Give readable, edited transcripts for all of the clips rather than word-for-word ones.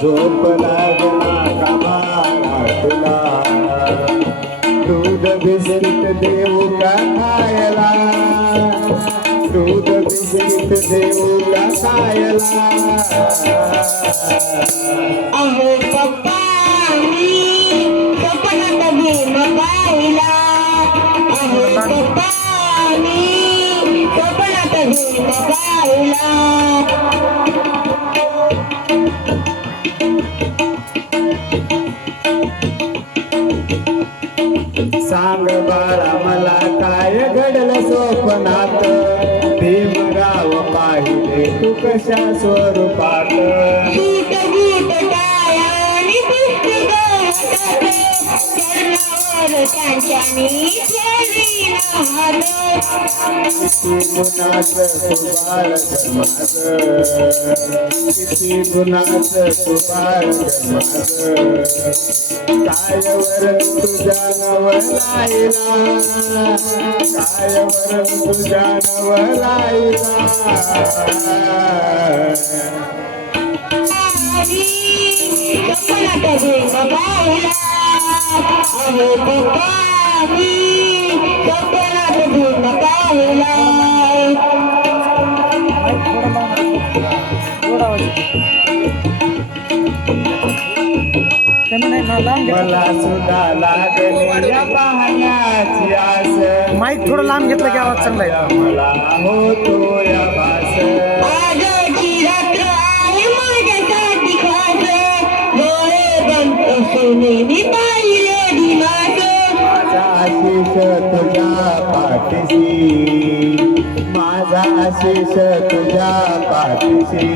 झोप लागना का बाळा तुला दूध बिस्किट देऊ का खायला दूध बिस्किट देऊ का खायला अहो पप्पा मी स्वप्नात भीम पाहिला अहो पप्पा मी स्वप्नात भीम पाहिला सांग बाळा मला काय घडलं स्वप्नात भीमराव पाहिले तू कशा स्वरूपात गीत गीत गायानी पुस्तक चरणावर त्यांच्यानी ठेवली हात किती गुणाचं तू बाळग माझं कायवर तुझ्या नवलाईला कायवर तुझ्या नवलाईला स्वप्नात भीम पाहिला अहो पप्पा मी स्वप्नात भीम पाहिला मला सुद्धा लागली या पाहण्याची आस माईक थोडं लांब घेतलं की आवाज चांगला आहे. मला होतो या भास आजची रात्र आहे माझ्यासाठी खास डोळे बंद असून मी पाहिले दिमाग माझा आशिष तुझ्या पाठीशी माझा आशिष तुझ्या पाठीशी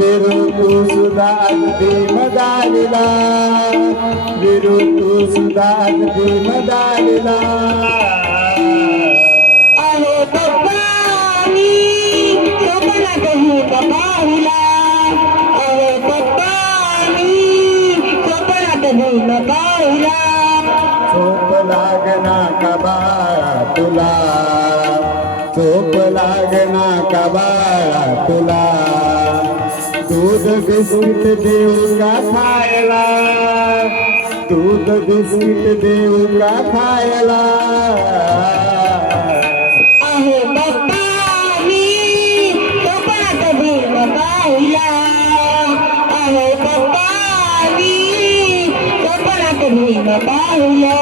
विरू तू सुद्धा अगदी मदालीला विरू तू सुद्धा अगदी मदालीला अहो पप्पा मी स्वप्नात भीम पाहिला अहो पप्पा मी स्वप्नात भीम पाहिला झोप लागना का बाळा तुला झोप लागना का बाळा तुला दूध बिस्किट देऊ का खायला दूध बिस्किट देऊ का खायला अहो पप्पा मी स्वप्नात भीम पाहिला अहो पप्पा मी स्वप्नात भीम पाहिला